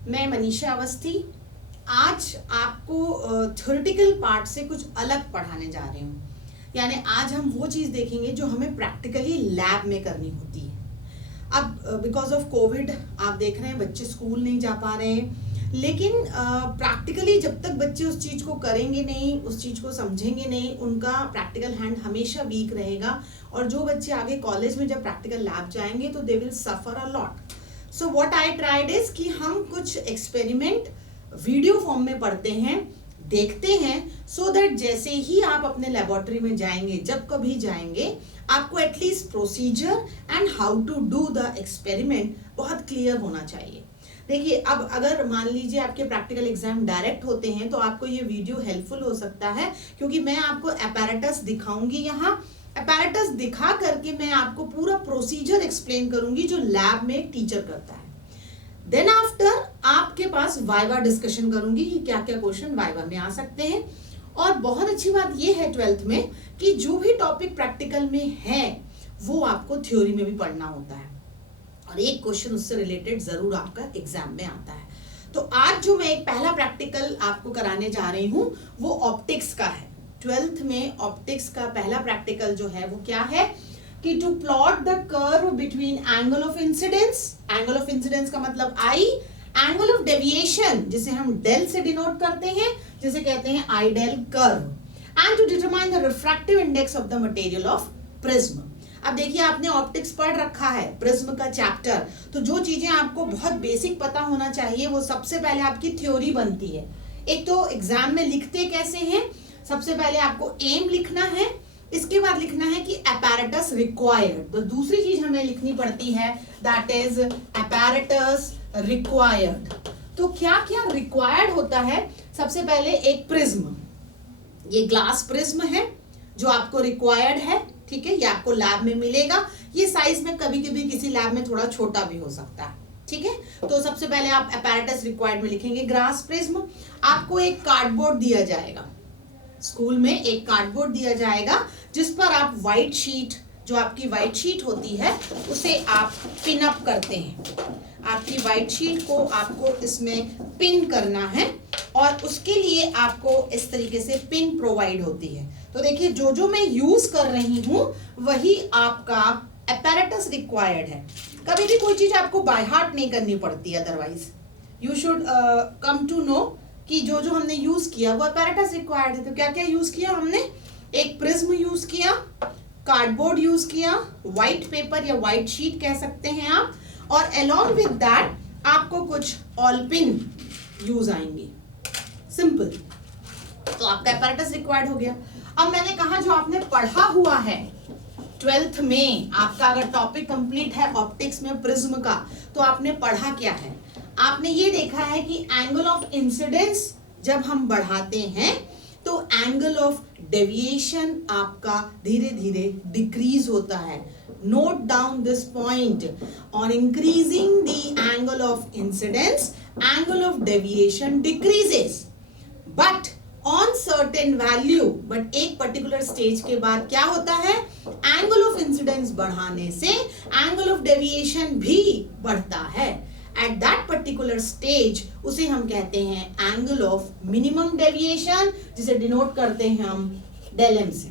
मैं मनीषा अवस्थी आज आपको थ्योरेटिकल पार्ट से कुछ अलग पढ़ाने जा रही हूँ। यानी आज हम वो चीज़ देखेंगे जो हमें प्रैक्टिकली लैब में करनी होती है। अब बिकॉज ऑफ कोविड आप देख रहे हैं बच्चे स्कूल नहीं जा पा रहे हैं, लेकिन प्रैक्टिकली जब तक बच्चे उस चीज़ को करेंगे नहीं, उस चीज़ को समझेंगे नहीं, उनका प्रैक्टिकल हैंड हमेशा वीक रहेगा। और जो बच्चे आगे कॉलेज में जब प्रैक्टिकल लैब जाएंगे तो they will suffer a lot. So what I tried is कि हम कुछ एक्सपेरिमेंट वीडियो फॉर्म में पढ़ते हैं, देखते हैं, सो दैट जैसे ही आप अपने लेबोरेटरी में जाएंगे, जब कभी जाएंगे, आपको at least procedure and how to do the experiment बहुत क्लियर होना चाहिए। देखिए, अब अगर मान लीजिए आपके प्रैक्टिकल एग्जाम डायरेक्ट होते हैं तो आपको ये वीडियो हेल्पफुल हो सकता है, क्योंकि मैं आपको अपैरेटस दिखाऊंगी। यहाँ अपैरेटस दिखा करके मैं आपको पूरा प्रोसीजर एक्सप्लेन करूंगी जो लैब में एक टीचर करता है। देन आफ्टर आपके पास वाइवा डिस्कशन करूंगी कि क्या क्या क्वेश्चन वाइवा में आ सकते हैं। और बहुत अच्छी बात यह है 12th में कि जो भी टॉपिक प्रैक्टिकल में है वो आपको थ्योरी में भी पढ़ना होता है और एक क्वेश्चन उससे रिलेटेड जरूर आपका एग्जाम में आता है। तो आज जो मैं एक पहला प्रैक्टिकल आपको कराने जा रही हूँ वो ऑप्टिक्स का है। 12th में ऑप्टिक्स का पहला प्रैक्टिकल जो है वो क्या है कि to plot the curve between angle of incidence, angle of incidence का मतलब आई, एंगल ऑफ डेविएशन जिसे हम डेल से डिनोट करते हैं, जिसे कहते हैं I del curve, and to determine the refractive index of the material of prism. अब देखिए, आपने ऑप्टिक्स पढ़ रखा है, प्रिज्म का चैप्टर, तो जो चीजें आपको बहुत बेसिक पता होना चाहिए वो सबसे पहले आपकी थ्योरी बनती है। एक तो एग्जाम में लिखते कैसे हैं, सबसे पहले आपको एम लिखना है, इसके बाद लिखना है कि apparatus required। तो दूसरी चीज हमें लिखनी पड़ती है that is apparatus required। तो क्या क्या रिक्वायर्ड होता है? सबसे पहले एक प्रिज्म, ये ग्लास प्रिज्म है जो आपको रिक्वायर्ड है, ठीक है, ये आपको लैब में मिलेगा। ये साइज में कभी कभी किसी लैब में थोड़ा छोटा भी हो सकता है, ठीक है। तो सबसे पहले आप apparatus required में लिखेंगे ग्लास प्रिज्म। आपको एक कार्डबोर्ड दिया जाएगा, स्कूल में एक कार्डबोर्ड दिया जाएगा जिस पर आप व्हाइट शीट, जो आपकी व्हाइट शीट होती है उसे आप पिन अप करते हैं। आपकी व्हाइट शीट को आपको इसमें पिन करना है और उसके लिए आपको इस तरीके से पिन प्रोवाइड होती है। तो देखिए, जो जो मैं यूज कर रही हूँ वही आपका apparatus रिक्वायर्ड है। कभी भी कोई चीज आपको बाय हार्ट नहीं करनी पड़ती, otherwise you should come to know कि जो जो हमने यूज किया वो apparatus रिक्वायर्ड है। तो क्या क्या यूज किया हमने? एक प्रिज्म यूज किया, कार्डबोर्ड यूज किया, व्हाइट पेपर या व्हाइट शीट कह सकते हैं आप, और अलोंग विद दैट आपको कुछ ऑल पिन यूज आएंगी। सिंपल। तो आपका apparatus रिक्वायर्ड हो गया। अब मैंने कहा जो आपने पढ़ा हुआ है 12th में, आपका अगर टॉपिक कंप्लीट है ऑप्टिक्स में प्रिज्म का, तो आपने पढ़ा क्या है? आपने ये देखा है कि एंगल ऑफ इंसिडेंस जब हम बढ़ाते हैं तो एंगल ऑफ डेविएशन आपका धीरे धीरे डिक्रीज होता है। Note down this point, on increasing the angle of incidence angle of deviation decreases, but on certain value, but एक पर्टिकुलर स्टेज के बाद क्या होता है? एंगल ऑफ इंसिडेंस बढ़ाने से एंगल ऑफ डेविएशन भी बढ़ता है। एट दैट पर्टिकुलर स्टेज उसे हम कहते हैं एंगल ऑफ मिनिमम डेविएशन, जिसे डिनोट करते हैं हम डेलम से,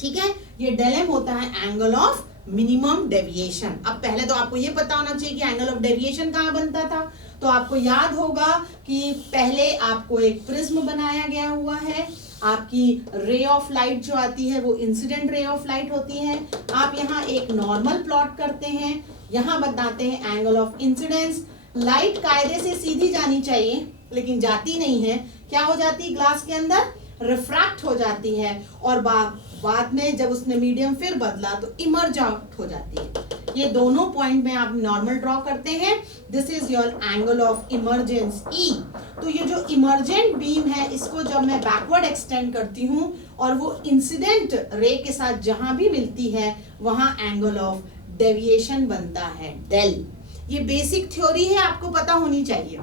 ठीक है। ये डेलम होता है एंगल ऑफ मिनिमम डेविएशन। अब पहले तो आपको ये पता होना चाहिए कि एंगल ऑफ डेविएशन कहाँ बनता था। तो आपको याद होगा कि पहले आपको एक प्रिज्म बनाया गया हुआ है, आपकी रे ऑफ लाइट जो आती है वो इंसिडेंट रे ऑफ लाइट होती है। आप यहाँ एक नॉर्मल प्लॉट करते हैं, यहाँ बताते हैं एंगल ऑफ इंसिडेंस। लाइट कायदे से सीधी जानी चाहिए लेकिन जाती नहीं है, क्या हो जाती है? ग्लास के अंदर रिफ्रैक्ट हो जाती है, और बाद में जब उसने मीडियम फिर बदला तो इमर्ज आउट हो जाती है। ये दोनों पॉइंट में आप नॉर्मल ड्रॉ करते हैं। This is your angle of emergence E. तो ये जो इमर्जेंट बीम है इसको जब मैं बैकवर्ड एक्सटेंड करती हूँ और वो इंसिडेंट रे के साथ जहां भी मिलती है वहां एंगल ऑफ डेविएशन बनता है, डेल। ये बेसिक थ्योरी है, आपको पता होनी चाहिए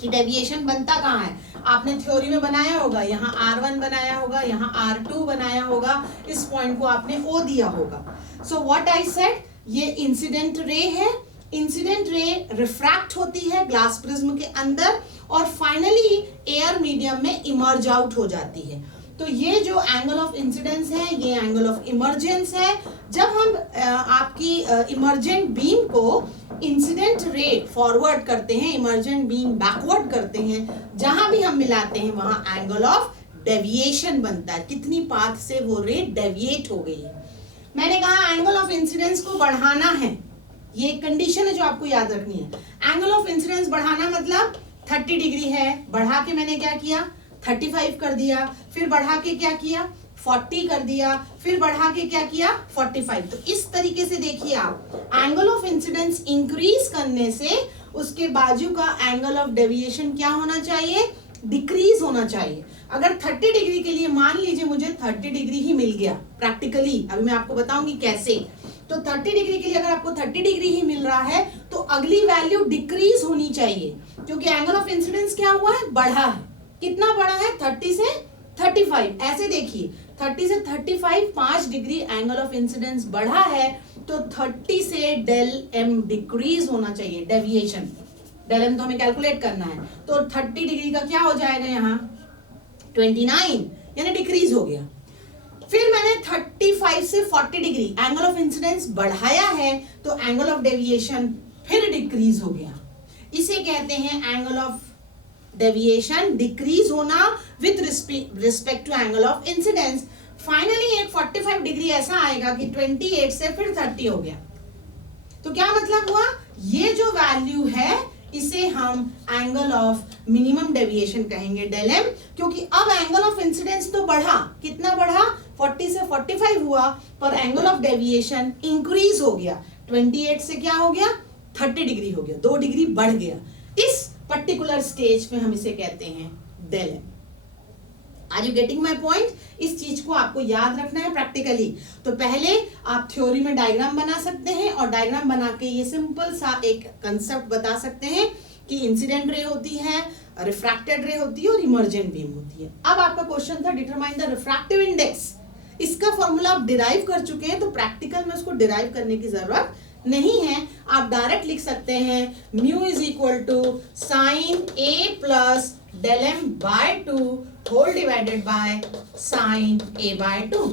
कि डेविएशन बनता कहाँ है। आपने थ्योरी में बनाया होगा, यहाँ R1 बनाया होगा, यहाँ R2 बनाया होगा, इस पॉइंट को आपने O दिया होगा। सो व्हाट आई सेड, ये इंसिडेंट रे है, इंसिडेंट रे रिफ्रैक्ट होती है ग्लास प्रिज्म के अंदर और फाइनली एयर मीडियम में इमर्ज आउट हो जाती है। तो ये जो एंगल ऑफ इंसिडेंस है ये एंगल ऑफ इमर्जेंस है। जब हम आपकी इमर्जेंट बीम को इंसिडेंट रे फॉरवर्ड करते हैं, इमर्जेंट बीम बैकवर्ड करते हैं, जहां भी हम मिलाते हैं वहां एंगल ऑफ डेविएशन बनता है, कितनी पाथ से वो रे डेविएट हो गई है। मैंने कहा एंगल ऑफ इंसिडेंस को बढ़ाना है, ये एक कंडीशन है जो आपको याद रखनी है। एंगल ऑफ इंसिडेंस बढ़ाना मतलब 30 डिग्री है, बढ़ा के मैंने क्या किया 35 कर दिया, फिर बढ़ा के क्या किया 40 कर दिया, फिर बढ़ा के क्या किया 45। तो इस तरीके से देखिए आप एंगल ऑफ इंसिडेंस इंक्रीज करने से उसके बाजू का एंगल ऑफ डेविएशन क्या होना चाहिए, डिक्रीज होना चाहिए। अगर 30 डिग्री के लिए मान लीजिए मुझे 30 डिग्री ही मिल गया प्रैक्टिकली, अभी मैं आपको बताऊंगी कैसे। तो 30 डिग्री के लिए अगर आपको 30 डिग्री ही मिल रहा है तो अगली वैल्यू डिक्रीज होनी चाहिए, क्योंकि एंगल ऑफ इंसिडेंस क्या हुआ है, बढ़ा है। कितना बढ़ा है 30 से 35। ऐसे देखिए 30 से 35 5 डिग्री एंगल ऑफ इंसिडेंस बढ़ा है, तो 30 से डेल एम डिक्रीज होना चाहिए, डेविएशन डेल एम तो हमें कैलकुलेट करना है। तो 30 डिग्री का क्या हो जाएगा यहाँ 29, यानी डिक्रीज हो गया। फिर मैंने 35 से 40 डिग्री एंगल ऑफ इंसिडेंस बढ़ाया है, तो एंगल ऑफ डेविएशन फिर डिक्रीज हो गया। इसे कहते हैं एंगल ऑफ डेविएशन डिक्रीज होना with respect to angle of incidence. Finally एक 45 डिग्री ऐसा आएगा कि 28 से फिर 30 हो गया। तो क्या मतलब हुआ, ये जो वैल्यू है इसे हम एंगल ऑफ मिनिमम डेविएशन कहेंगे, डेल एम, क्योंकि अब एंगल ऑफ इंसिडेंस तो बढ़ा, कितना बढ़ा 40 से 45 हुआ, पर एंगल ऑफ डेविएशन इंक्रीज हो गया, 28 से क्या हो गया 30 डिग्री हो गया, 2 डिग्री बढ़ गया। इस पर्टिकुलर स्टेज पे हम इसे कहते हैं del m. Are you getting my point? इस चीज को आपको याद रखना है प्रैक्टिकली। तो पहले आप थ्योरी में डायग्राम बना सकते हैं और डायग्राम बना के ये सिंपल सा एक कंसेप्ट बता सकते हैं कि इंसिडेंट रे होती है, रिफ्रैक्टेड रे होती है और इमर्जेंट बीम होती है। अब आपका क्वेश्चन था डिटरमाइन द रिफ्रैक्टिव इंडेक्स। इसका फॉर्मूला आप डिराइव कर चुके हैं, तो प्रैक्टिकल में उसको डिराइव करने की जरूरत नहीं है। आप डायरेक्ट लिख सकते हैं mu is equal to sine A plus del m by 2 whole divided by sine A by 2।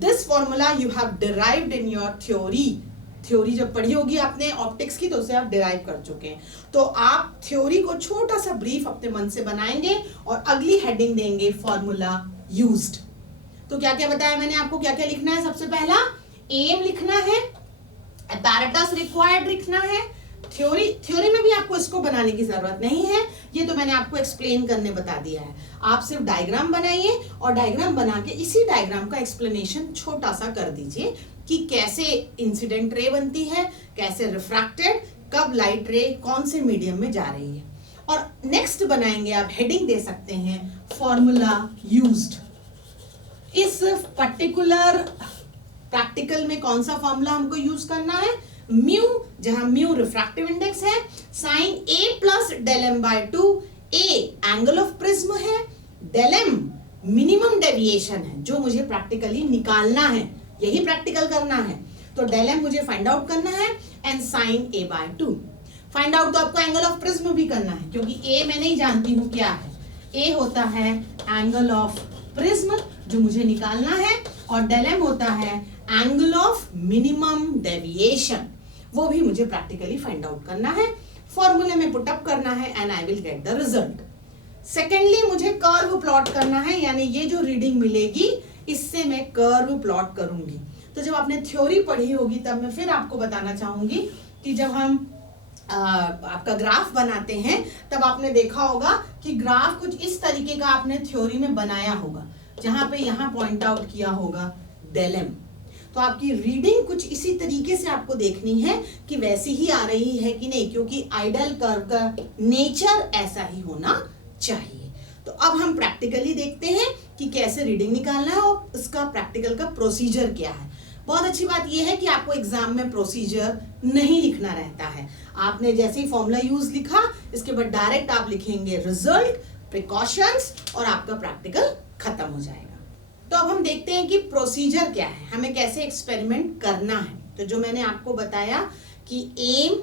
This formula you have derived in your theory जब पढ़ी होगी आपने ऑप्टिक्स की, तो उसे आप डिराइव कर चुके हैं। तो आप थ्योरी को छोटा सा ब्रीफ अपने मन से बनाएंगे और अगली हेडिंग देंगे फॉर्मूला यूज्ड। तो क्या क्या बताया मैंने आपको, क्या क्या लिखना है। सबसे पहला एम लिखना है, apparatus रिक्वायर्ड लिखना है। थ्योरी में भी आपको इसको बनाने की जरूरत नहीं है, ये तो मैंने आपको एक्सप्लेन करने बता दिया है। आप सिर्फ डायग्राम बनाइए और डायग्राम बना के इसी डायग्राम का एक्सप्लेनेशन छोटा सा कर दीजिए कि कैसे इंसिडेंट रे बनती है, कैसे रिफ्रैक्टेड, कब लाइट रे कौन से मीडियम में जा रही है। और नेक्स्ट बनाएंगे आप, हेडिंग दे सकते हैं फॉर्मूला यूज्ड। इस पर्टिकुलर प्रैक्टिकल में कौन सा फॉर्मूला हमको यूज करना है, म्यू, जहां म्यू रिफ्रैक्टिव इंडेक्स है, sine A plus del m by 2, A angle of prism है, डेल एम मिनिमम डेविएशन है जो मुझे प्रैक्टिकली निकालना है, यही प्रैक्टिकल करना है। तो डेल एम मुझे फाइंड आउट करना है and sine A by 2। Find out तो आपको एंगल ऑफ प्रिज्म भी करना है, क्योंकि ए मैं नहीं जानती हूं क्या है। ए होता है एंगल ऑफ प्रिज्म जो मुझे निकालना है, और डेल एम होता है एंगल ऑफ मिनिमम डेविएशन, वो भी मुझे प्रैक्टिकली फाइंड आउट करना है, फॉर्मूले में पुटअप करना है and I will get the result. Secondly मुझे कर्व प्लॉट करना है, यानी ये जो रीडिंग मिलेगी इससे मैं कर्व प्लॉट करूंगी। तो जब आपने थ्योरी पढ़ी होगी तब मैं फिर आपको बताना चाहूंगी कि जब हम आपका ग्राफ बनाते हैं तब आपने देखा होगा कि ग्राफ कुछ इस तरीके का आपने थ्योरी में बनाया होगा, जहां पे यहां पॉइंट आउट किया होगा डेल एम। तो आपकी रीडिंग कुछ इसी तरीके से आपको देखनी है कि वैसी ही आ रही है कि नहीं, क्योंकि आइडियल कर्व का नेचर ऐसा ही होना चाहिए। तो अब हम प्रैक्टिकली देखते हैं कि कैसे रीडिंग निकालना है और इसका प्रैक्टिकल का प्रोसीजर क्या है। बहुत अच्छी बात यह है कि आपको एग्जाम में प्रोसीजर नहीं लिखना रहता है। आपने जैसे ही फॉर्मूला यूज लिखा, इसके बाद डायरेक्ट आप लिखेंगे रिजल्ट, प्रिकॉशंस, और आपका प्रैक्टिकल खत्म हो जाएगा। तो अब हम देखते हैं कि प्रोसीजर क्या है, हमें कैसे एक्सपेरिमेंट करना है। तो जो मैंने आपको बताया कि m,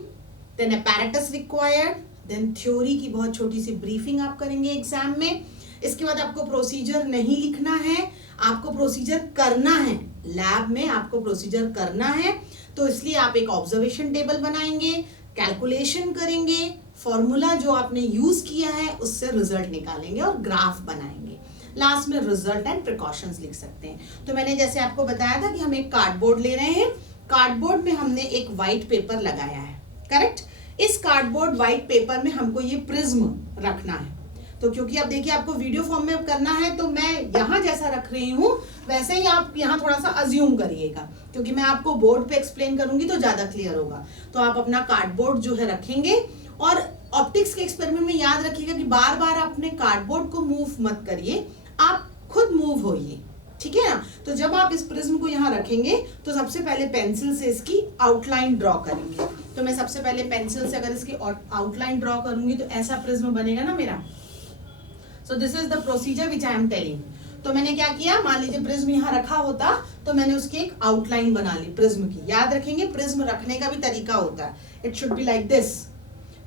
then apparatus required, then theory की बहुत छोटी सी ब्रीफिंग आप करेंगे एग्जाम में। इसके बाद आपको प्रोसीजर नहीं लिखना है, आपको प्रोसीजर करना है, लैब में आपको प्रोसीजर करना है। तो इसलिए आप एक ऑब्जर्वेशन टेबल बनाएंगे, कैलकुलेशन करेंगे, फॉर्मूला जो आपने यूज किया है उससे रिजल्ट निकालेंगे और ग्राफ बनाएंगे। लास्ट में रिजल्ट एंड प्रिकॉशंस लिख सकते हैं। तो मैंने जैसे आपको बताया था कि हम एक कार्डबोर्ड ले रहे हैं, कार्डबोर्ड में हमने एक व्हाइट पेपर लगाया है, करेक्ट। इस कार्डबोर्ड व्हाइट पेपर में हमको ये प्रिज्म रखना है। तो क्योंकि अब देखिए आपको वीडियो फॉर्म में करना है, तो मैं यहाँ जैसा रख रही हूँ वैसे ही आप यहाँ थोड़ा सा अज्यूम करिएगा, क्योंकि मैं आपको बोर्ड पे एक्सप्लेन करूंगी तो ज्यादा क्लियर होगा। तो आप अपना कार्डबोर्ड जो है रखेंगे, और ऑप्टिक्स के एक्सपेरिमेंट में याद रखिएगा कि बार बार आप अपने कार्डबोर्ड को मूव मत करिए, आप खुद मूव होइए, ठीक है ना। तो जब आप इस प्रिज्म को यहाँ रखेंगे तो सबसे पहले पेंसिल से इसकी आउटलाइन ड्रॉ करेंगे। तो मैं सबसे पहले पेंसिल से अगर इसकी आउटलाइन ड्रॉ करूंगी तो ऐसा प्रिज्म बनेगा ना मेरा। सो this is the procedure which I am telling. तो मैंने क्या किया, मान लीजिए प्रिज्म यहाँ रखा होता तो मैंने उसकी एक आउटलाइन बना ली प्रिज्म की। याद रखेंगे प्रिज्म रखने का भी तरीका होता है, it should be like this.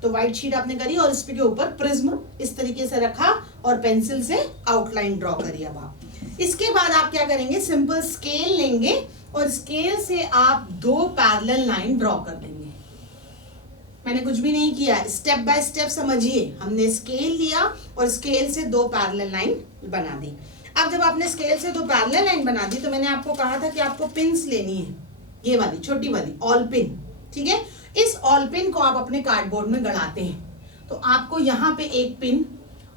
तो व्हाइट शीट आपने करी और इस पे के ऊपर प्रिज्म इस तरीके से रखा और पेंसिल से आउटलाइन ड्रॉ करिए अब आप। इसके बाद आप क्या करेंगे, सिंपल स्केल लेंगे और स्केल से आप 2 पैरेलल लाइन ड्रॉ कर देंगे। मैंने कुछ भी नहीं किया, स्टेप बाय स्टेप समझिए। हमने स्केल लिया और स्केल से 2 पैरेलल लाइन बना दी। अब जब आपने स्केल से 2 पैरेलल लाइन बना दी तो मैंने आपको कहा था कि आपको पिन्स लेनी है, ये वाली छोटी वाली ऑल पिन, ठीक है। इस ऑल पिन को आप अपने कार्डबोर्ड में गड़ाते हैं। तो आपको यहाँ पे एक पिन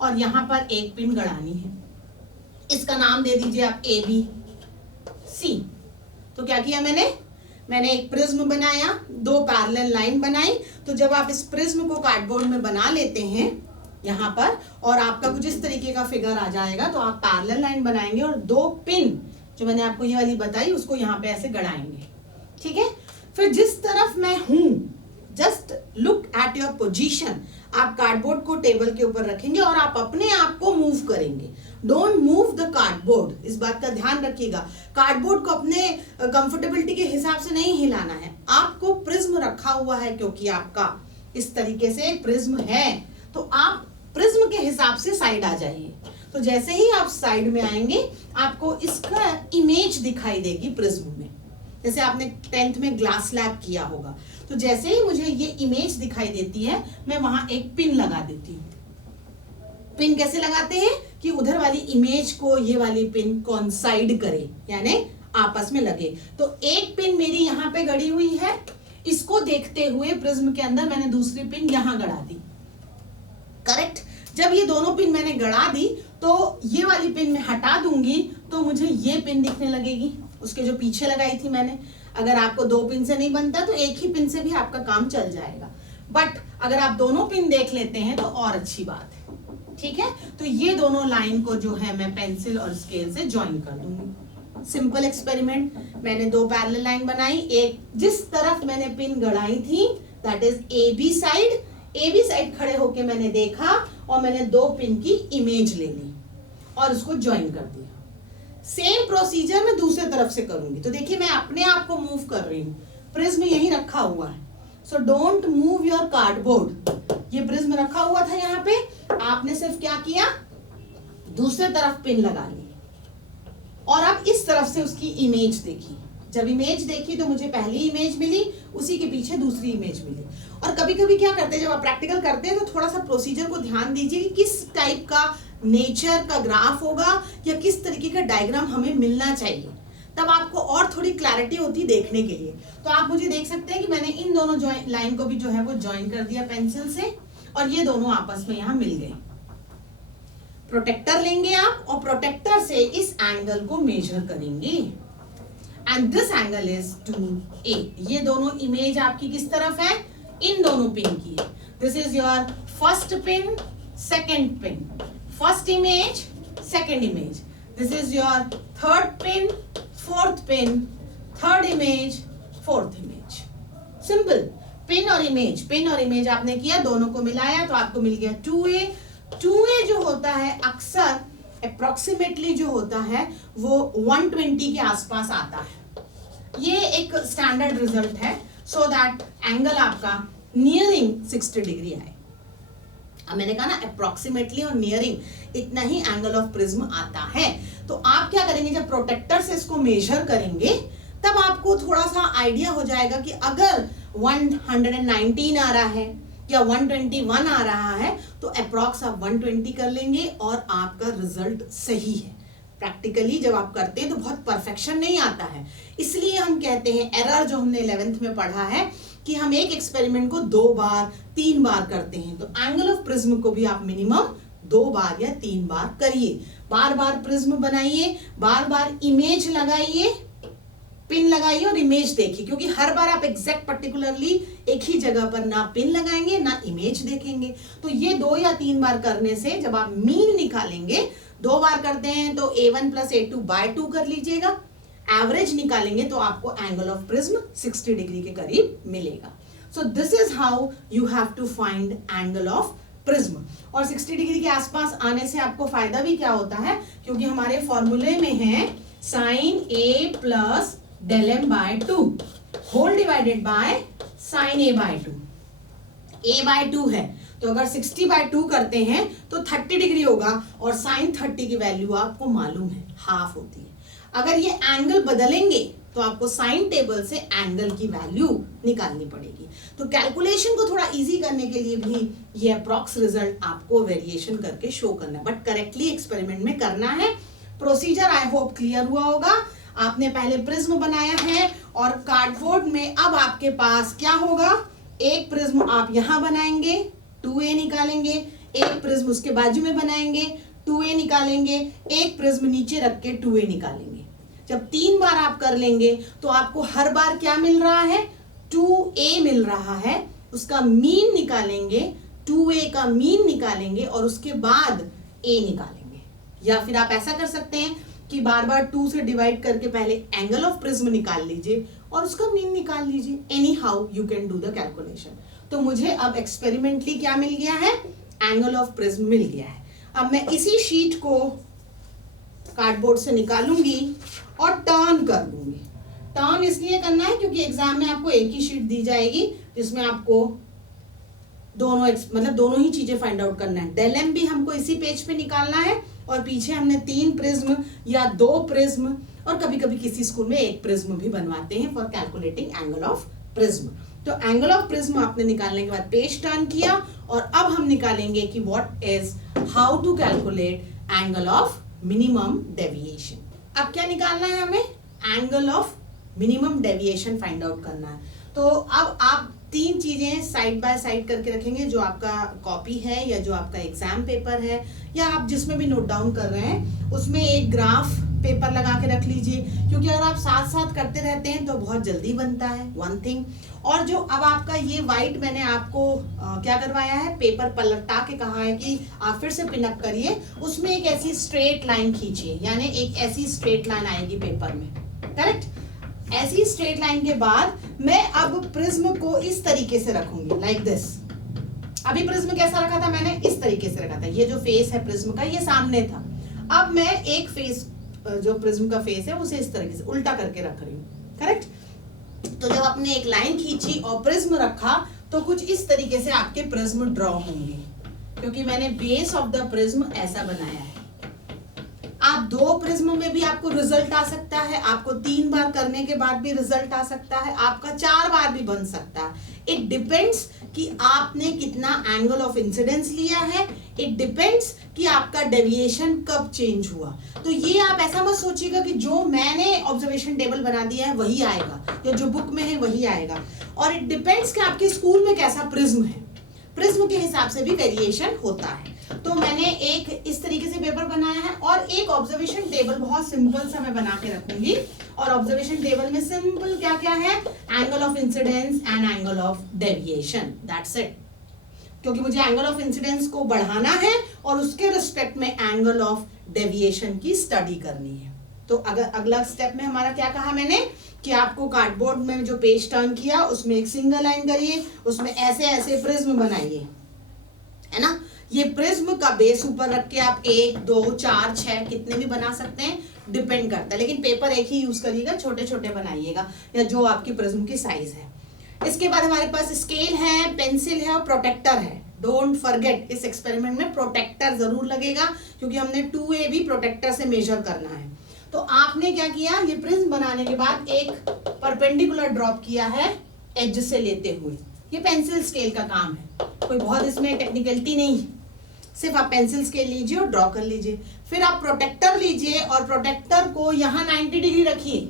और यहाँ पर एक पिन गड़ानी है। इसका नाम दे दीजिए आप ABC। तो क्या किया मैंने एक प्रिज्म बनाया, 2 पैरेलल लाइन बनाई। तो जब आप इस प्रिज्म को कार्डबोर्ड में बना लेते हैं यहाँ पर, और आपका कुछ इस तरीके का फिगर आ जाएगा, तो आप पैरेलल लाइन बनाएंगे और 2 पिन जो मैंने आपको ये वाली बताई उसको यहाँ पे ऐसे गड़ाएंगे, ठीक है। फिर जिस तरफ मैं हूं, just look at your position. आप कार्डबोर्ड को टेबल के ऊपर रखेंगे और आप अपने आप को मूव करेंगे। डोंट मूव द कार्डबोर्ड, इस बात का ध्यान रखिएगा। कार्डबोर्ड को अपने कंफर्टेबिलिटी के हिसाब से नहीं हिलाना है। आपको प्रिज्म रखा हुआ है, क्योंकि आपका इस तरीके से प्रिज्म है, तो आप प्रिज्म के हिसाब से साइड आ जाइए। तो जैसे ही आप साइड में आएंगे आपको इसका इमेज दिखाई देगी प्रिज्म में। जैसे आपने 10th में ग्लास लैब किया होगा, तो जैसे ही मुझे ये इमेज दिखाई देती है मैं वहां एक पिन लगा देती हूँ। पिन कैसे लगाते हैं कि उधर वाली इमेज को ये वाली पिन कोइंसाइड करे, यानी आपस में लगे। तो एक पिन मेरी यहाँ पे गड़ी हुई है, इसको देखते हुए प्रिज्म के अंदर मैंने दूसरी पिन यहाँ गड़ा दी, करेक्ट। जब ये दोनों पिन मैंने गड़ा दी तो ये वाली पिन मैं हटा दूंगी तो मुझे ये पिन दिखने लगेगी, उसके जो पीछे लगाई थी मैंने। अगर आपको 2 पिन से नहीं बनता तो एक ही पिन से भी आपका काम चल जाएगा, बट अगर आप दोनों पिन देख लेते हैं तो और अच्छी बात है, ठीक है। तो ये दोनों लाइन को जो है मैं पेंसिल और स्केल से ज्वाइन कर दूंगी। सिंपल एक्सपेरिमेंट, मैंने 2 पैरेलल लाइन बनाई, एक जिस तरफ मैंने पिन गड़ाई थी that is AB side. AB side खड़े होके मैंने देखा और मैंने 2 पिन की इमेज ले ली और उसको ज्वाइन कर दिया। सेम प्रोसीजर मैं दूसरे तरफ से करूंगी। तो देखिए मैं अपने आप को मूव कर रही हूँ, प्रिज्म यहीं रखा हुआ है। So don't move your cardboard. ये प्रिज्म रखा हुआ था यहाँ पे, आपने सिर्फ क्या किया, दूसरे तरफ पिन लगा ली और अब इस तरफ से उसकी इमेज देखी। जब इमेज देखी तो मुझे पहली इमेज मिली, उसी के पीछे दूसरी इमेज मिली। और कभी कभी क्या करते हैं, जब आप प्रैक्टिकल करते हैं तो थोड़ा सा प्रोसीजर को ध्यान दीजिए कि किस टाइप का नेचर का ग्राफ होगा या किस तरीके का डायग्राम हमें मिलना चाहिए, तब आपको और थोड़ी क्लैरिटी होती है देखने के लिए। तो आप मुझे देख सकते हैं कि मैंने इन दोनों लाइन को भी जो है वो ज्वाइन कर दिया पेंसिल से और ये दोनों आपस में यहाँ मिल गए। प्रोटेक्टर लेंगे आप और प्रोटेक्टर से इस एंगल को मेजर करेंगे and this angle is 2A। ये दोनों इमेज आपकी किस तरफ है, इन दोनों पिन की है। This is your first pin, second pin, first image, second image. This is your third pin, fourth pin, third image, fourth image. Simple, pin और इमेज आपने किया, दोनों को मिलाया तो आपको मिल गया 2A। 2A जो होता है अक्सर अप्रोक्सीमेटली जो होता है वो 120 के आसपास आता है। ये एक स्टैंडर्ड रिजल्ट है। सो दैट एंगल आपका नियरिंग 60 डिग्री आए। अब मैंने कहा ना अप्रोक्सीमेटली और नियरिंग इतना ही एंगल ऑफ प्रिज्म आता है। तो आप क्या करेंगे, जब प्रोटेक्टर से इसको मेजर करेंगे तब आपको थोड़ा सा आइडिया हो जाएगा कि अगर 119 आ रहा है या 121 आ रहा है तो अप्रॉक्स आप 120 कर लेंगे और आपका रिजल्ट सही है। प्रैक्टिकली जब आप करते हैं तो बहुत परफेक्शन नहीं आता है, इसलिए हम कहते हैं एरर जो हमने 11th में पढ़ा है कि हम एक एक्सपेरिमेंट को 2 बार 3 बार करते हैं। तो एंगल ऑफ प्रिज्म को भी आप मिनिमम 2 बार या 3 बार करिए। बार बार प्रिज्म बनाइए, बार बार इमेज लगाइए, पिन लगाइए और इमेज देखिए, क्योंकि हर बार आप एग्जैक्ट पर्टिकुलरली एक ही जगह पर ना पिन लगाएंगे ना इमेज देखेंगे। तो ये 2 या 3 बार करने से जब आप मीन निकालेंगे, 2 बार करते हैं तो A1 + A2/2 कर लीजिएगा, एवरेज निकालेंगे तो आपको एंगल ऑफ प्रिज्म 60 डिग्री के करीब मिलेगा। So this is how you have to find angle of prism. और 60 डिग्री के आसपास आने से आपको फायदा भी क्या होता है, क्योंकि हमारे फॉर्मूले में है sin A + del m/2 whole divided by sin A/2। A/2 है तो अगर 60/2 करते हैं तो 30 डिग्री होगा और sin 30 की वैल्यू आपको मालूम है, हाफ होती है। अगर ये एंगल बदलेंगे तो आपको साइन टेबल से एंगल की वैल्यू निकालनी पड़ेगी। तो कैलकुलेशन को थोड़ा इजी करने के लिए भी ये अप्रॉक्स रिजल्ट आपको वेरिएशन करके शो करना है, बट करेक्टली एक्सपेरिमेंट में करना है। प्रोसीजर आई होप क्लियर हुआ होगा। आपने पहले प्रिज्म बनाया है और कार्डबोर्ड में अब आपके पास क्या होगा, एक प्रिज्म आप यहां बनाएंगे, 2A निकालेंगे, एक प्रिज्म उसके बाजू में बनाएंगे, 2A निकालेंगे, एक प्रिज्म नीचे रख के 2A निकालेंगे। जब 3 बार आप कर लेंगे तो आपको हर बार क्या मिल रहा है, 2A मिल रहा है। उसका मीन निकालेंगे, 2A का मीन निकालेंगे और उसके बाद A निकालेंगे। या फिर आप ऐसा कर सकते हैं कि बार बार 2 से डिवाइड करके पहले एंगल ऑफ प्रिज्म निकाल लीजिए और उसका मीन निकाल लीजिए। Any how you can do the calculation. तो मुझे अब एक्सपेरिमेंटली क्या मिल गया है, एंगल ऑफ प्रिज्म मिल गया है। अब मैं इसी शीट को कार्डबोर्ड से निकालूंगी और टर्न कर दूंगी। टर्न इसलिए करना है क्योंकि एग्जाम में आपको एक ही शीट दी जाएगी जिसमें आपको दोनों ही चीजें फाइंड आउट करना है। डेल एम भी हमको इसी पेज पे निकालना है और पीछे हमने 3 प्रिज्म या 2 प्रिज्म और कभी कभी किसी स्कूल में 1 प्रिज्म भी बनवाते हैं for calculating angle of prism. तो एंगल ऑफ प्रिज्म आपने निकालने के बाद पेज टर्न किया और अब हम निकालेंगे कि what is how to calculate angle of minimum deviation. अब क्या निकालना है हमें, angle of minimum deviation find out करना है। तो अब आप 3 चीजें साइड बाय साइड करके रखेंगे, जो आपका कॉपी है या जो आपका एग्जाम पेपर है या आप जिसमें भी नोट डाउन कर रहे हैं उसमें एक ग्राफ पेपर लगा के रख लीजिए, क्योंकि अगर आप साथ साथ करते रहते हैं तो बहुत जल्दी बनता है, वन थिंग। और जो अब आपका ये वाइट मैंने आपको क्या करवाया है, पेपर पलटा के कहा है कि आप फिर से पिनअप करिए, उसमें एक ऐसी स्ट्रेट लाइन खींचिए, यानी एक ऐसी स्ट्रेट लाइन आएगी पेपर में, करेक्ट। ऐसी स्ट्रेट लाइन के बाद मैं अब प्रिज्म को इस तरीके से रखूंगी, लाइक दिस। अभी प्रिज्म कैसा रखा था मैंने, इस तरीके से रखा था। ये जो फेस है प्रिज्म का ये सामने था, अब मैं एक फेस जो प्रिज्म का फेस है उसे इस तरीके से उल्टा करके रख रही हूँ, करेक्ट। तो जब आपने एक लाइन खींची और प्रिज्म रखा तो कुछ इस तरीके से आपके प्रिज्म ड्रॉ होंगे, क्योंकि मैंने बेस ऑफ द प्रिज्म ऐसा बनाया है। आप 2 प्रिज्म में भी आपको रिजल्ट आ सकता है, आपको 3 बार करने के बाद भी रिजल्ट आ सकता है, आपका 4 बार भी बन सकता है। इट डिपेंड्स कि आपने कितना एंगल ऑफ इंसिडेंस लिया है, इट डिपेंड्स कि आपका डेविएशन कब चेंज हुआ। तो ये आप ऐसा मत सोचिएगा कि जो मैंने ऑब्जर्वेशन टेबल बना दिया है वही आएगा या जो बुक में है वही आएगा। और इट डिपेंड्स कि आपके स्कूल में कैसा प्रिज्म है, प्रिज्म के हिसाब से भी वेरिएशन होता है। तो मैंने एक इस तरीके से पेपर बनाया है और एक ऑब्जर्वेशन टेबल बहुत सिंपल सा मैं बना के रखूंगी। और ऑब्जर्वेशन टेबल में सिंपल क्या क्या है, angle of incidence and angle of deviation, that's it. क्योंकि मुझे एंगल ऑफ इंसिडेंस को बढ़ाना है और उसके रिस्पेक्ट में एंगल ऑफ डेविएशन की स्टडी करनी है। तो अगर अगला स्टेप में हमारा क्या कहा मैंने कि आपको कार्डबोर्ड में जो पेज टर्न किया उसमें एक सिंगल लाइन करिए, उसमें ऐसे ऐसे प्रिज्म बनाइए, है ना। ये प्रिज्म का बेस ऊपर रख के आप 1, 2, 4, 6 कितने भी बना सकते हैं, डिपेंड करता है। लेकिन पेपर एक ही यूज करिएगा, छोटे छोटे बनाइएगा या जो आपकी प्रिज्म की साइज है। इसके बाद हमारे पास स्केल है, पेंसिल है और प्रोटेक्टर है। डोंट फॉरगेट, इस एक्सपेरिमेंट में प्रोटेक्टर जरूर लगेगा क्योंकि हमने 2A भी प्रोटेक्टर से मेजर करना है। तो आपने क्या किया, ये प्रिज्म बनाने के बाद एक परपेंडिकुलर ड्रॉप किया है एज से लेते हुए। ये पेंसिल स्केल का काम है, कोई बहुत इसमें टेक्निकलिटी नहीं, सिर्फ आप पेंसिल स्केल लीजिए और ड्रॉ कर लीजिए। फिर आप प्रोटेक्टर लीजिए और प्रोटेक्टर को यहाँ 90 डिग्री रखिए।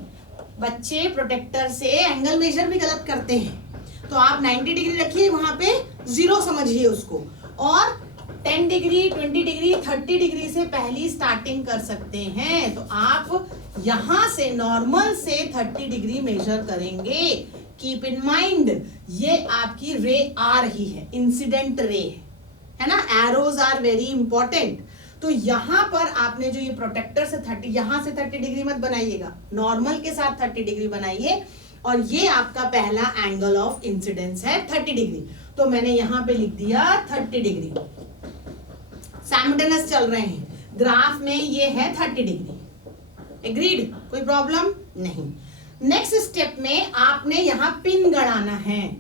बच्चे प्रोटेक्टर से एंगल मेजर भी गलत करते हैं, तो आप 90 डिग्री रखिए, वहां पे 0 समझिए उसको, और 10 डिग्री, 20 डिग्री, 30 डिग्री से पहली स्टार्टिंग कर सकते हैं। तो आप यहां से नॉर्मल से 30 डिग्री मेजर करेंगे। कीप इन माइंड, ये आपकी रे आ रही है, इंसिडेंट रे है ना, एरोज आर वेरी इंपॉर्टेंट। तो यहां पर आपने जो ये प्रोटेक्टर से 30, यहां से 30 डिग्री मत बनाइएगा, नॉर्मल के साथ 30 डिग्री बनाइए, और ये आपका पहला एंगल ऑफ इंसिडेंस है 30 डिग्री। तो मैंने यहां पे लिख दिया 30 डिग्री, साइमल्टेनियस चल रहे हैं, ग्राफ में ये है 30 डिग्री। एग्रीड, कोई प्रॉब्लम नहीं। नेक्स्ट स्टेप में आपने यहाँ पिन गड़ाना है,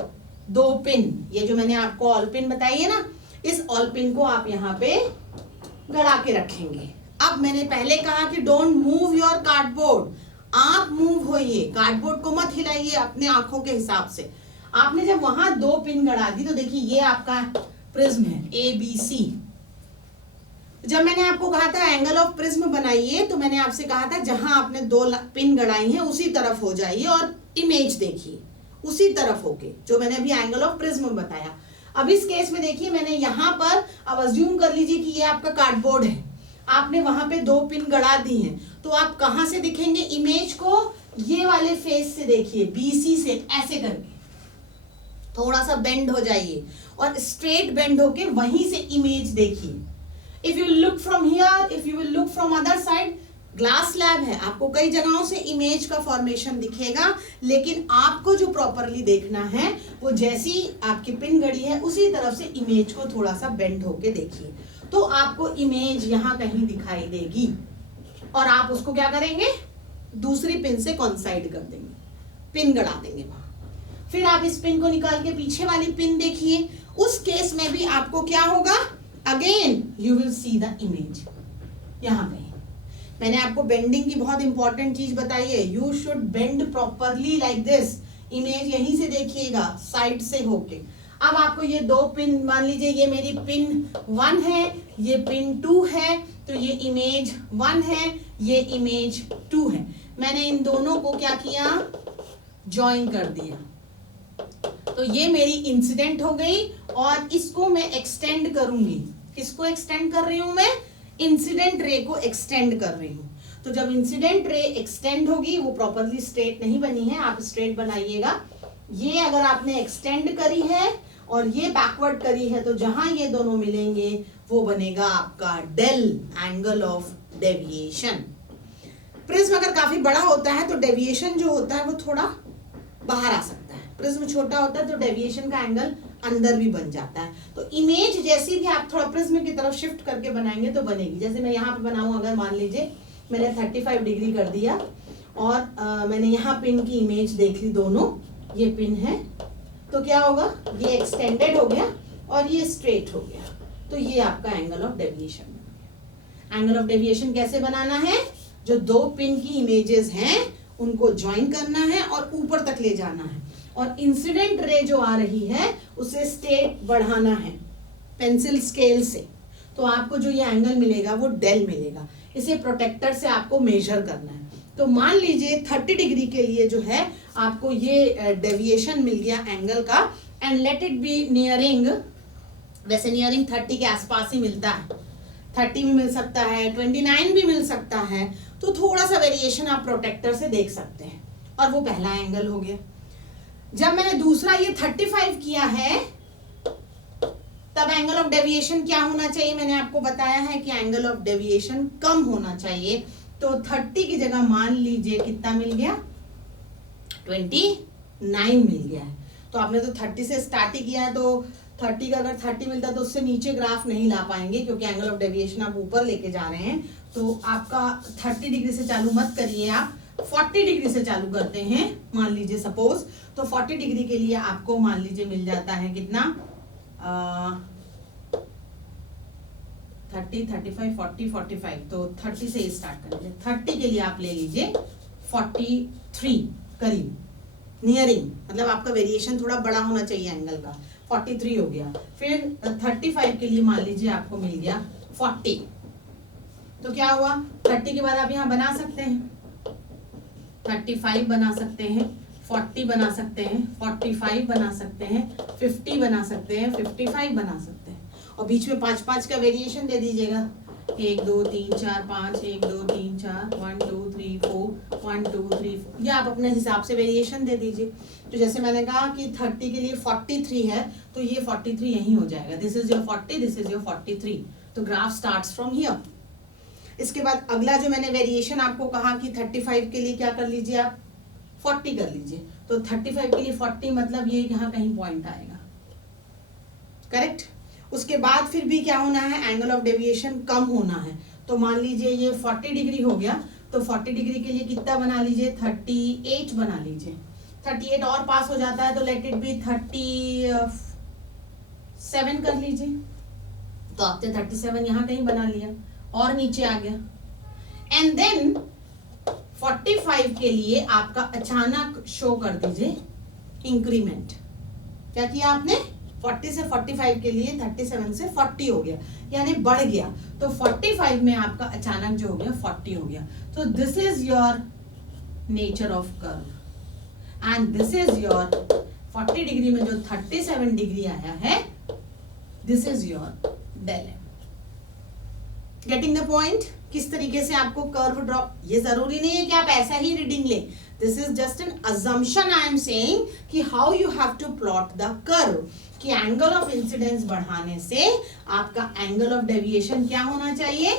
2 पिन, ये जो मैंने आपको ऑल पिन बताई है ना, इस ऑल पिन को आप यहाँ पे गड़ा के रखेंगे। अब मैंने पहले कहा कि डोंट मूव योर कार्डबोर्ड, आप मूव होइए, कार्डबोर्ड को मत हिलाइए अपने आंखों के हिसाब से। आपने जब वहां 2 पिन गड़ा दी तो देखिए ये आपका प्रिज्म है ABC। जब मैंने आपको कहा था एंगल ऑफ प्रिज्म बनाइए, तो मैंने आपसे कहा था जहां आपने 2 पिन गड़ाई हैं उसी तरफ हो जाइए और इमेज देखिए उसी तरफ होके, जो मैंने अभी एंगल ऑफ प्रिज्म बताया। अब इस केस में देखिए मैंने यहां पर, अब अज्यूम कर लीजिए कि ये आपका कार्डबोर्ड है, आपने वहां पे 2 पिन गड़ा दी हैं, तो आप कहां से दिखेंगे इमेज को, ये वाले फेस से देखिए, BC से, ऐसे करके थोड़ा सा बेंड हो जाइए और स्ट्रेट बेंड होके वहीं से इमेज देखिए। If you look from here, if you will look from other side, glass slab है, आपको कई जगहों से इमेज का फॉर्मेशन दिखेगा, लेकिन आपको जो प्रॉपरली देखना है वो जैसी आपकी पिन गड़ी है उसी तरफ से इमेज को थोड़ा सा बेंड होके देखिए, तो आपको इमेज यहाँ कहीं दिखाई देगी और आप उसको क्या करेंगे, दूसरी पिन से कॉन्साइड कर देंगे, पिन गड़ा देंगे वहां। फिर आप इस पिन को निकाल के पीछे वाली पिन देखिए, उस केस में भी आपको क्या होगा, again you will see the image. यहां कहीं मैंने आपको बेंडिंग की बहुत इंपॉर्टेंट चीज बताई है, you should bend properly like this, image यहीं से देखिएगा साइड से होके। अब आपको ये 2 पिन, मान लीजिए ये मेरी पिन 1 है, ये पिन 2 है, तो ये इमेज 1 है, ये इमेज 2 है। मैंने इन दोनों को क्या किया, ज्वाइन कर दिया, तो ये मेरी इंसिडेंट हो गई और इसको मैं एक्सटेंड करूंगी। किसको एक्सटेंड कर रही हूं मैं, इंसिडेंट रे को एक्सटेंड कर रही हूं। तो जब इंसिडेंट रे एक्सटेंड होगी, वो प्रॉपरली स्ट्रेट नहीं बनी है, आप स्ट्रेट बनाइएगा। ये अगर आपने एक्सटेंड करी है और ये बैकवर्ड करी है, तो जहां ये दोनों मिलेंगे वो बनेगा आपका del, angle of deviation. Prism अगर काफी बड़ा होता है तो डेविएशन जो होता है वो थोड़ा बाहर आ सकता है, प्रिज्म छोटा होता है तो डेविएशन का एंगल अंदर भी बन जाता है। तो इमेज जैसी भी आप थोड़ा प्रिज्म की तरफ शिफ्ट करके बनाएंगे तो बनेगी। जैसे मैं यहाँ पे बनाऊं, अगर मान लीजिए मैंने 35 डिग्री कर दिया और मैंने यहाँ पिन की इमेज देख ली, दोनों ये पिन है, तो क्या होगा, ये एक्सटेंडेड हो गया और ये स्ट्रेट हो गया, तो ये आपका एंगल ऑफ डेविएशन बन गया। एंगल ऑफ डेविएशन कैसे बनाना है, जो 2 पिन की इमेजेस हैं उनको ज्वाइन करना है और ऊपर तक ले जाना है, और इंसिडेंट रे जो आ रही है उसे स्ट्रेट बढ़ाना है पेंसिल स्केल से, तो आपको जो ये एंगल मिलेगा वो डेल मिलेगा। इसे प्रोटेक्टर से आपको मेजर करना है। तो मान लीजिए 30 डिग्री के लिए जो है आपको ये डेविएशन मिल गया एंगल का, and let it be nearing, वैसे नियरिंग 30 के आसपास ही मिलता है, 30 भी मिल सकता है, 29 भी मिल सकता है, तो थोड़ा सा वेरिएशन आप प्रोटेक्टर से देख सकते हैं, और वो पहला एंगल हो गया। जब मैंने दूसरा ये 35 किया है, तब एंगल ऑफ डेविएशन क्या होना चाहिए, मैंने आपको बताया है कि एंगल ऑफ डेविएशन कम होना चाहिए। तो 30 की जगह मान लीजिए कितना मिल गया, 29 मिल गया है। तो आपने तो 30 से स्टार्ट ही किया है, तो 30 का अगर 30 मिलता तो उससे नीचे ग्राफ नहीं ला पाएंगे, क्योंकि एंगल ऑफ डेविएशन आप ऊपर लेके जा रहे हैं। तो आपका 30 डिग्री से चालू मत करिए, आप 40 डिग्री से चालू करते हैं मान लीजिए सपोज, तो 40 डिग्री के लिए आपको मान लीजिए मिल जाता है कितना 30, 35, 40, 45, तो 30 से स्टार्ट करेंगे। 30 के लिए आप ले लीजिए 43 करीब, नियरिंग, मतलब आपका वेरिएशन थोड़ा बड़ा होना चाहिए एंगल का। 43 हो गया। फिर 35 के लिए मान लीजिए आपको मिल गया 40, तो क्या हुआ 30 के बाद आप यहाँ बना सकते हैं 35 बना सकते हैं, 40 बना सकते हैं, 45 बना सकते हैं, 50 बना सकते हैं, 55 बना सकते हैं, और बीच में 5-5 का वेरिएशन दे दीजिएगा। 1 2 3 4 5, 1 2 3 4, 1 2 3 4, 1 2 3 4, ये आप अपने हिसाब से वेरिएशन दे दीजिए। तो जैसे मैंने कहा कि 30 के लिए 43 है, तो ये 43 यहीं हो जाएगा। This is your 40, this is your 43। तो ग्राफ स्टार्ट्स फ्रॉम हियर। इसके बाद अगला जो मैंने वेरिएशन आपको कहा कि 35 के लिए क्या कर लीजिए आप 40 कर लीजिए। तो 35 के लिए 40 मतलब ये यहाँ कहीं पॉइंट आएगा, करेक्ट। उसके बाद फिर भी क्या होना है, एंगल ऑफ डेविएशन कम होना है। तो मान लीजिए ये 40 डिग्री हो गया, तो 40 डिग्री के लिए कितना बना लीजिए 38 बना लीजिए। 38 और पास हो जाता है तो लेट इट बी 37 कर लीजिए। तो आपने 37 यहाँ कहीं बना लिया और नीचे आ गया। एंड देन 45 के लिए आपका अचानक शो कर दीजिए इंक्रीमेंट। क्या किया आपने 40 से 45 के लिए 37 से 40 हो गया, यानी बढ़ गया। तो 45 में आपका अचानक जो हो गया 40 हो गया। तो this is your nature of curve and this is your 40 degree में जो 37 डिग्री आया है, this is your del m. Getting the point. किस तरीके से आपको कर्व ड्रॉ, ये जरूरी नहीं है कि आप ऐसा ही रीडिंग लें, this is just an assumption I am saying कि how you have to plot the curve, कि एंगल ऑफ इंसिडेंस बढ़ाने से आपका एंगल ऑफ डेविएशन क्या होना चाहिए,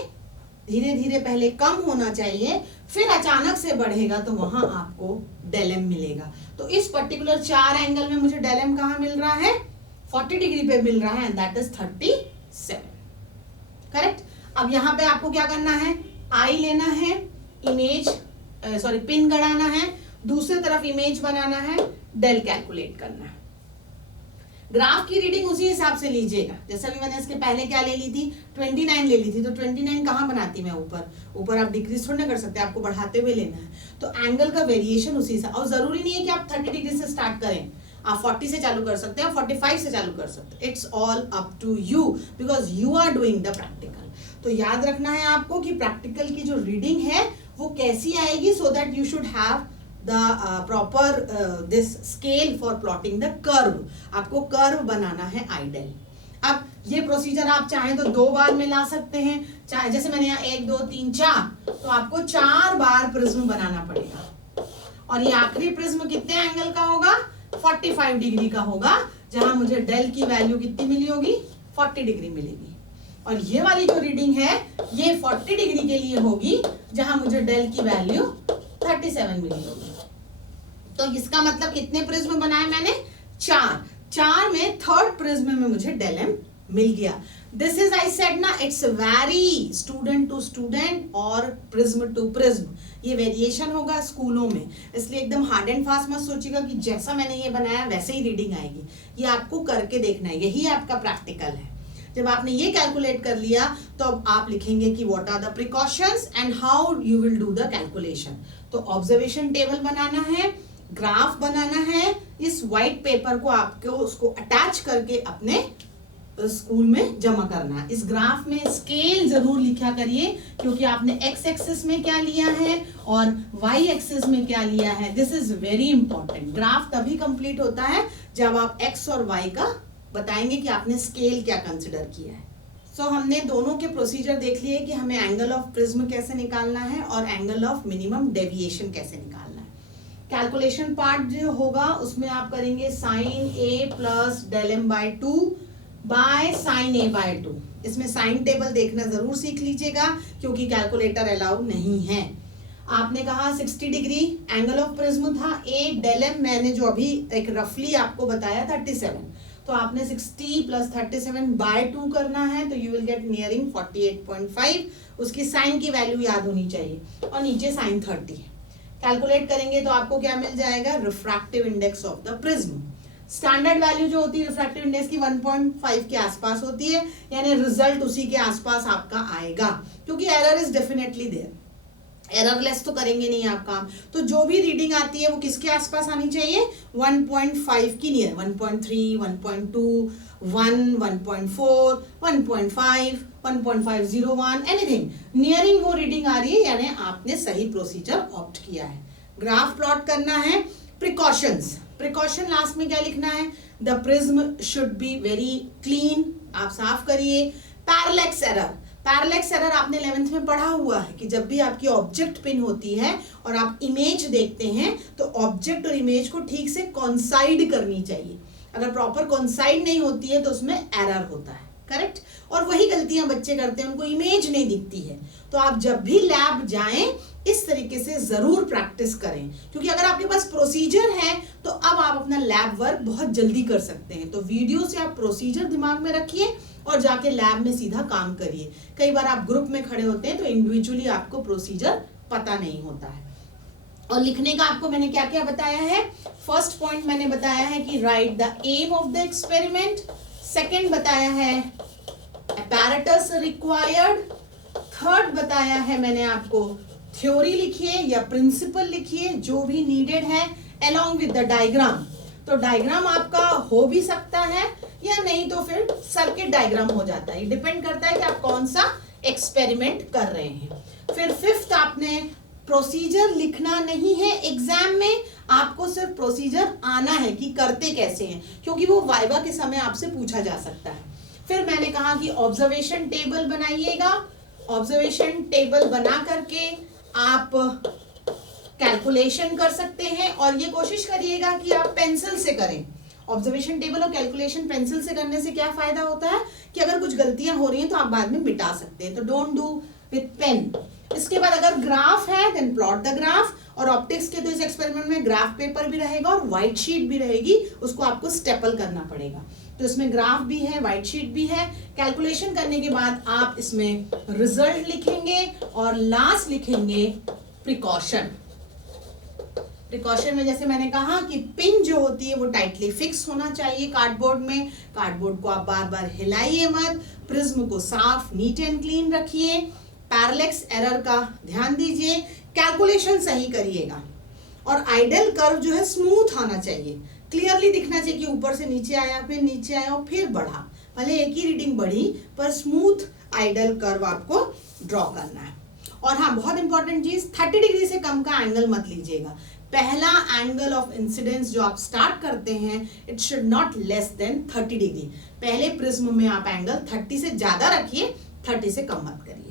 धीरे धीरे पहले कम होना चाहिए, फिर अचानक से बढ़ेगा तो वहां आपको डेल एम मिलेगा। तो इस पर्टिकुलर 4 एंगल में मुझे डेल एम कहां मिल रहा है 40 डिग्री पे मिल रहा है, एंड दैट इज 37, करेक्ट। अब यहाँ पे आपको क्या करना है, आई लेना है, इमेज सॉरी पिन गड़ाना है, दूसरी तरफ इमेज बनाना है, डेल कैलकुलेट करना है। ग्राफ की रीडिंग उसी हिसाब से लीजिएगा। जैसा भी मैंने इसके पहले क्या ले ली थी 29 ले ली थी, तो 29 कहाँ बनाती मैं ऊपर आप डिक्रीज थोड़ा कर सकते, आपको बढ़ाते हुए लेना है। तो एंगल का वेरिएशन उसी से, और जरूरी नहीं है कि आप 30 डिग्री से स्टार्ट करें, आप 40 से चालू कर सकते हैं, 45 से चालू कर सकते हैं। It's all up to you because you are doing the practical. तो याद रखना है आपको कि प्रैक्टिकल की जो रीडिंग है वो कैसी आएगी, so that you should have the proper this scale for plotting the curve. आपको कर्व बनाना है आइडल। अब ये प्रोसीजर आप चाहें तो 2 बार में ला सकते हैं, चाहे जैसे मैंने यहाँ 1 2 3 4, तो आपको 4 बार प्रिज्म बनाना पड़ेगा। और ये आखिरी प्रिज्म कितने एंगल का होगा 45 डिग्री का होगा, जहां मुझे डेल की वैल्यू कितनी मिली होगी 40 डिग्री मिलेगी। और ये वाली जो रीडिंग है ये 40 डिग्री के लिए होगी, जहां मुझे डेल की वैल्यू 37 मिली होगी। तो इसका मतलब कितने प्रिज्म बनाए मैंने 4 में थर्ड प्रिज्म में मुझे डेल एम मिल गया। दिस इज आई सेड ना, it's very student to student और प्रिज्म टू प्रिज्म, ये वेरिएशन होगा स्कूलों में, इसलिए एकदम हार्ड एंड फास्ट मत सोचिएगा कि जैसा मैंने ये बनाया वैसे ही रीडिंग आएगी। ये आपको करके देखना है, यही आपका प्रैक्टिकल है। जब आपने ये कैलकुलेट कर लिया तो अब आप लिखेंगे कि what are the precautions and how you will do the calculation. तो ऑब्जर्वेशन टेबल बनाना है, ग्राफ बनाना है, इस व्हाइट पेपर को आपको उसको अटैच करके अपने स्कूल में जमा करना है। इस ग्राफ में स्केल जरूर लिखा करिए, क्योंकि आपने एक्स एक्सिस में क्या लिया है और वाई एक्सिस में क्या लिया है। This is very important. Graph तभी कंप्लीट होता है जब आप एक्स और वाई का बताएंगे कि आपने स्केल क्या कंसिडर किया है। सो हमने दोनों के प्रोसीजर देख लिए कि हमें एंगल ऑफ प्रिज्म कैसे निकालना है और एंगल ऑफ मिनिमम डेविएशन कैसे निकालना है। कैलकुलेशन पार्ट जो होगा उसमें आप करेंगे sine A plus del m by 2 by sine A by 2। इसमें साइन टेबल देखना जरूर सीख लीजिएगा, क्योंकि कैलकुलेटर अलाउ नहीं है। आपने कहा 60 डिग्री एंगल ऑफ प्रिज्म था, ए डेल एम मैंने जो अभी एक रफली आपको बताया 37, तो आपने 60 प्लस 37 बाय 2 करना है, तो यू विल गेट नियरिंग 48.5। उसकी साइन की वैल्यू याद होनी चाहिए, और नीचे साइन 30 है। कैलकुलेट करेंगे तो आपको क्या मिल जाएगा, refractive index of the prism. Standard value जो होती है रिफ्रैक्टिव इंडेक्स की 1.5 के आसपास होती है, यानी रिजल्ट उसी के आसपास आपका आएगा, क्योंकि error is definitely there, errorless तो करेंगे नहीं आप काम। तो जो भी रीडिंग आती है वो किसके आसपास आनी चाहिए, 1.5 की नियर, 1.3, 1.2, 1, 1.4, 1.5, 1.501, एनीथिंग नियरिंग वो रीडिंग आ रही है, यानी आपने सही प्रोसीजर ऑप्ट किया है। ग्राफ प्लॉट करना है। प्रिकॉशंस, प्रिकॉशन लास्ट में क्या लिखना है, the prism should be very clean, आप साफ करिए। पैरेलैक्स एरर, पैरेलैक्स एरर आपने 11th में पढ़ा हुआ है कि जब भी आपकी ऑब्जेक्ट पिन होती है और आप इमेज देखते हैं तो ऑब्जेक्ट और इमेज को ठीक से कॉन्साइड करनी चाहिए। अगर प्रॉपर कॉन्साइड नहीं होती है तो उसमें एरर होता है, करेक्ट। और वही गलतियां बच्चे करते हैं, उनको इमेज नहीं दिखती है। तो आप जब भी लैब जाएं इस तरीके से जरूर प्रैक्टिस करें, क्योंकि अगर आपके पास प्रोसीजर है तो अब आप अपना लैब वर्क बहुत जल्दी कर सकते हैं। तो वीडियो से आप प्रोसीजर दिमाग में रखिए और जाके लैब में सीधा काम करिए। कई बार आप ग्रुप में खड़े होते हैं तो इंडिविजुअली आपको प्रोसीजर पता नहीं होता है। और लिखने का आपको मैंने क्या क्या बताया है, फर्स्ट पॉइंट मैंने बताया है कि write the aim of the experiment, second बताया है apparatus रिक्वायर्ड, थर्ड बताया है मैंने आपको थ्योरी लिखिए या प्रिंसिपल लिखिए जो भी नीडेड है along with द डायग्राम। तो डायग्राम आपका हो भी सकता है या नहीं तो फिर सर्किट डायग्राम हो जाता है, डिपेंड करता है कि आप कौन सा एक्सपेरिमेंट कर रहे हैं। फिर फिफ्थ, आपने प्रोसीजर लिखना नहीं है एग्जाम में, आपको सिर्फ प्रोसीजर आना है कि करते कैसे हैं, क्योंकि वो वाइवा के समय आपसे पूछा जा सकता है। फिर मैंने कहा कि ऑब्जर्वेशन टेबल बनाइएगा, ऑब्जर्वेशन टेबल बना करके आप कैलकुलेशन कर सकते हैं और ये कोशिश करिएगा कि आप पेंसिल से करें। ऑब्जर्वेशन टेबल और कैलकुलेशन पेंसिल से करने से क्या फायदा होता है कि अगर कुछ गलतियां हो रही हैं तो आप बाद में मिटा सकते हैं, तो डोंट डू विथ पेन। इसके बाद अगर ग्राफ है देन प्लॉट द ग्राफ, और ऑप्टिक्स के तो इस एक्सपेरिमेंट में ग्राफ पेपर भी रहेगा और व्हाइट शीट भी रहेगी, उसको आपको स्टेपल करना पड़ेगा। तो इसमें ग्राफ भी है, व्हाइट शीट भी है। कैलकुलेशन करने के बाद आप इसमें रिजल्ट लिखेंगे और लास्ट लिखेंगे प्रिकॉशन। प्रिकॉशन में जैसे मैंने कहा कि पिन जो होती है वो टाइटली फिक्स होना चाहिए कार्डबोर्ड में, कार्डबोर्ड को आप बार बार हिलाइए मत, प्रिज्म को साफ नीट एंड क्लीन रखिए, पैरेलैक्स एरर का ध्यान दीजिए, कैलकुलेशन सही करिएगा, और आइडल कर्व जो है स्मूथ आना चाहिए, क्लियरली दिखना चाहिए कि ऊपर से नीचे आया फिर नीचे आया और फिर बढ़ा, भले एक ही रीडिंग बढ़ी पर स्मूथ आइडल कर्व आपको ड्रॉ करना है। और हाँ, बहुत इंपॉर्टेंट चीज, 30 डिग्री से कम का एंगल मत लीजिएगा। पहला एंगल ऑफ इंसिडेंस जो आप स्टार्ट करते हैं it should not less than 30 degree. पहले प्रिज्म में आप एंगल 30 से ज्यादा रखिए, 30 से कम मत करिए।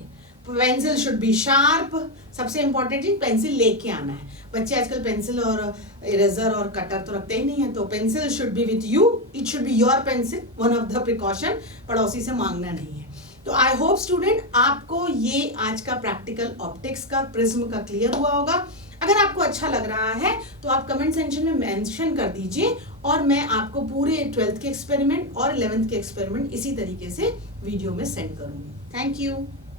पेंसिल शुड बी शार्प, सबसे इंपॉर्टेंट चीज पेंसिल लेके आना है। बच्चे आजकल पेंसिल और इरेजर और कटर तो रखते ही नहीं है, तो pencil should be with you, it should be your pencil, one of the precaution, पड़ोसी से मांगना नहीं है। तो आई होप स्टूडेंट आपको ये आज का प्रैक्टिकल ऑप्टिक्स का प्रिज्म का क्लियर हुआ होगा। अगर आपको अच्छा लग रहा है तो आप कमेंट सेक्शन में मेंशन कर दीजिए और मैं आपको पूरे 12th के एक्सपेरिमेंट और 11th के एक्सपेरिमेंट इसी तरीके से वीडियो में सेंड करूंगी। Thank you.